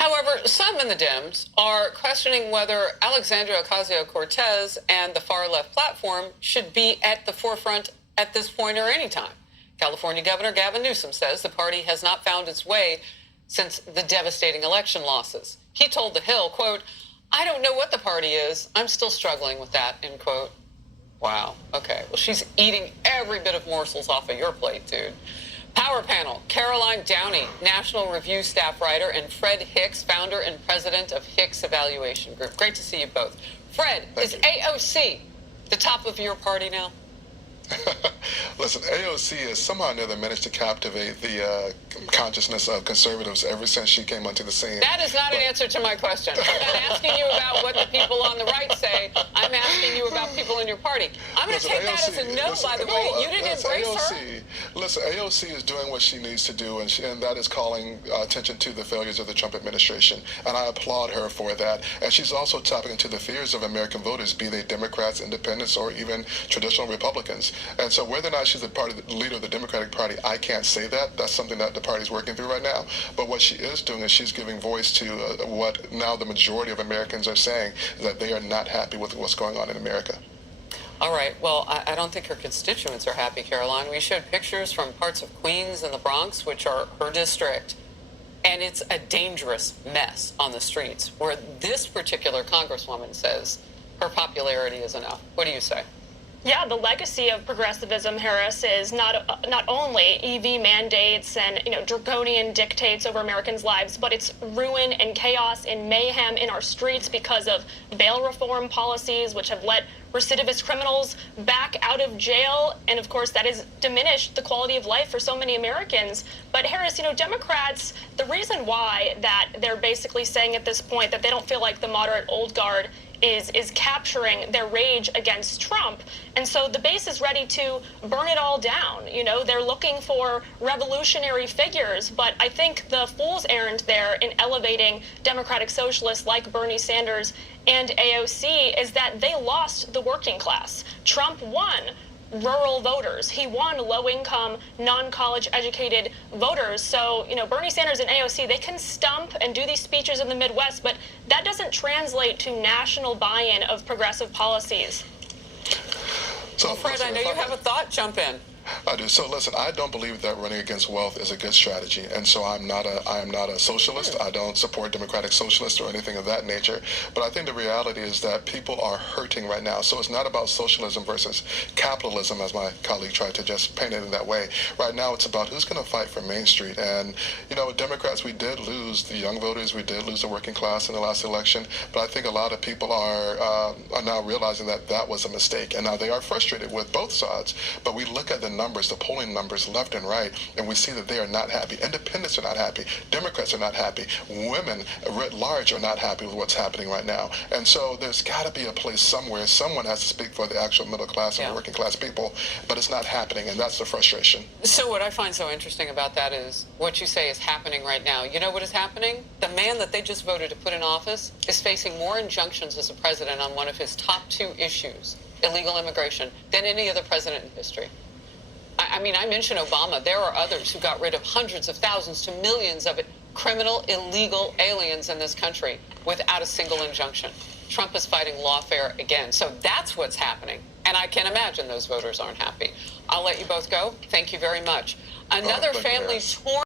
However, some in the Dems are questioning whether Alexandria Ocasio-Cortez and the far-left platform should be at the forefront at this point or any time. California Governor Gavin Newsom says the party has not found its way since the devastating election losses. He told The Hill, quote, "I don't know what the party is. I'm still struggling with that," end quote. Wow. Okay. Well, she's eating every bit of morsels off of your plate, dude. Power panel, Caroline Downey, National Review staff writer, and Fred Hicks, founder and president of Hicks Evaluation Group. Great to see you both. Fred, is AOC the top of your party now? Listen, AOC has somehow or another managed to captivate the consciousness of conservatives ever since she came onto the scene. That is not an answer to my question. I'm not asking you about what the people on the right say. I'm asking you about people in your party. I'm going to take that as a no, by the way. You didn't embrace her. Listen, AOC is doing what she needs to do, and that is calling attention to the failures of the Trump administration. And I applaud her for that. And she's also tapping into the fears of American voters, be they Democrats, independents, or even traditional Republicans. And so whether or not she's the leader of the Democratic Party, I can't say that. That's something that the party's working through right now. But what she is doing is she's giving voice to what now the majority of Americans are saying, that they are not happy with what's going on in America. All right. Well, I don't think her constituents are happy, Caroline. We showed pictures from parts of Queens and the Bronx, which are her district, and it's a dangerous mess on the streets, where this particular congresswoman says her popularity is enough. What do you say? Yeah, the legacy of progressivism, Harris, is not only EV mandates and draconian dictates over Americans' lives, but it's ruin and chaos and mayhem in our streets because of bail reform policies, which have let recidivist criminals back out of jail. And of course, that has diminished the quality of life for so many Americans. But Harris, Democrats, the reason why that they're basically saying at this point that they don't feel like the moderate old guard is capturing their rage against Trump. And so the base is ready to burn it all down. They're looking for revolutionary figures. But I think the fool's errand there in elevating Democratic socialists like Bernie Sanders and AOC is that they lost the working class. Trump won rural voters. He won low-income, non-college educated voters. So, Bernie Sanders and AOC, they can stump and do these speeches in the Midwest, but that doesn't translate to national buy-in of progressive policies. So, Fred, I know you have a thought. Jump in. I do. So listen, I don't believe that running against wealth is a good strategy, and so I am not a socialist. I don't support democratic socialists or anything of that nature. But I think the reality is that people are hurting right now. So it's not about socialism versus capitalism, as my colleague tried to just paint it in that way. Right now, it's about who's going to fight for Main Street. And Democrats, we did lose the young voters, we did lose the working class in the last election. But I think a lot of people are now realizing that that was a mistake, and now they are frustrated with both sides. But we look at the numbers, the polling numbers left and right, and we see that they are not happy. Independents are not happy. Democrats are not happy. Women writ large are not happy with what's happening right now. And so there's got to be a place somewhere. Someone has to speak for the actual middle class and the working class people, but it's not happening, and that's the frustration. So what I find so interesting about that is what you say is happening right now. You know what is happening? The man that they just voted to put in office is facing more injunctions as a president on one of his top two issues, illegal immigration, than any other president in history. I mean, I mentioned Obama. There are others who got rid of hundreds of thousands to millions of criminal, illegal aliens in this country without a single injunction. Trump is fighting lawfare again. So that's what's happening. And I can imagine those voters aren't happy. I'll let you both go. Thank you very much. Another family torn.